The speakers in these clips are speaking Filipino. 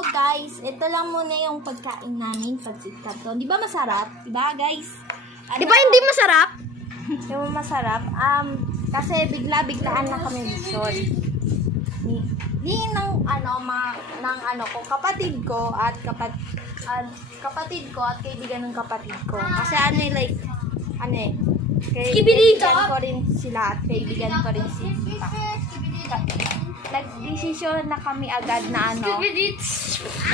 So guys, ito lang muna yung pagkain namin, pancit canton. Di ba masarap? Di ba guys? Di ba hindi masarap? Di ba masarap? Kasi bigla-biglaan na kami mission. Ni ng ko, kapatid ko at kaibigan ng kapatid ko. Kasi kaibigan ko rin sila at kaibigan ko rin si Tita. Nag-desisyon na kami agad na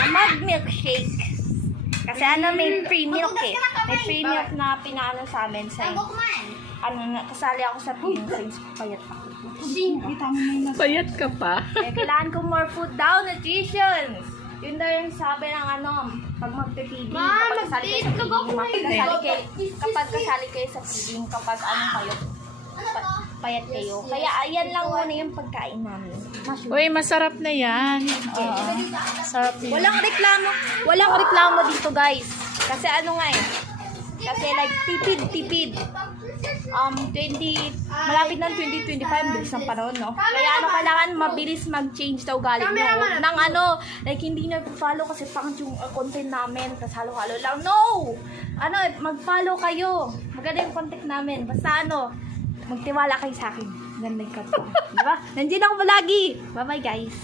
mag-milkshake. Kasi may free milk eh. May free milk na pinaano sa amin sa kasali ako sa team since payat ako. Payat ka pa? Kailangan ko more food daw, nutrition. Yun daw yung sabi ng pag magpe-feeding, kapag kasali kayo sa feeding, kapag payat kayo. Kaya ayan lang muna yung pagkain namin. Uy, masarap na yan. Sarap yan. Walang reklamo dito guys. Kasi kasi tipid. Malapit ng 2025, bilis ng panahon, no? Kaya kailangan mabilis mag-change daw galing nyo. Hindi nag-follow kasi pangit yung content namin, tas halo-halo lang. No! Mag-follow kayo. Maganda yung content namin. Basta magtiwala kayo sa akin. Ganda yung content. Diba? Nandiyan ako palagi. Bye-bye, guys.